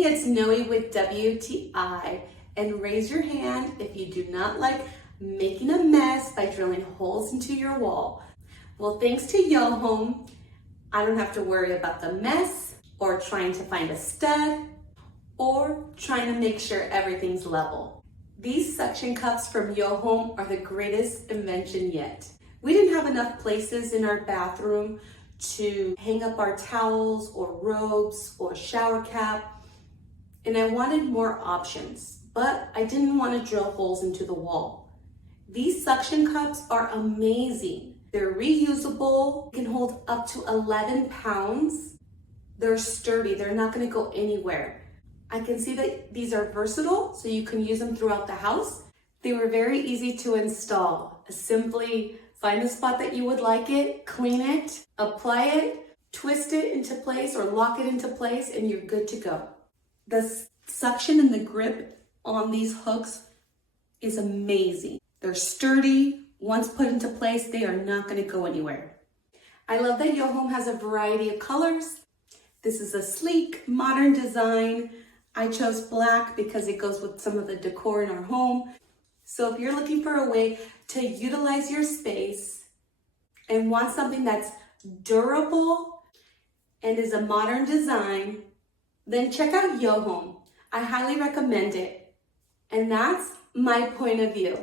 Hey, it's Noe with WTI, and raise your hand if you do not like making a mess by drilling holes into your wall. Well, thanks to Yohom, I don't have to worry about the mess or trying to find a stud or trying to make sure everything's level. These suction cups from Yohom are the greatest invention yet. We didn't have enough places in our bathroom to hang up our towels or robes or shower cap, and I wanted more options, but I didn't want to drill holes into the wall. These suction cups are amazing. They're reusable, can hold up to 11 pounds. They're sturdy, they're not going to go anywhere. I can see that these are versatile, so you can use them throughout the house. They were very easy to install. Simply find the spot that you would like it, clean it, apply it, twist it into place or lock it into place, and you're good to go. The suction and the grip on these hooks is amazing. They're sturdy. Once put into place, they are not going to go anywhere. I love that Yohom has a variety of colors. This is a sleek, modern design. I chose black because it goes with some of the decor in our home. So if you're looking for a way to utilize your space and want something that's durable and is a modern design, then check out Yohom. I highly recommend it. And that's my point of view.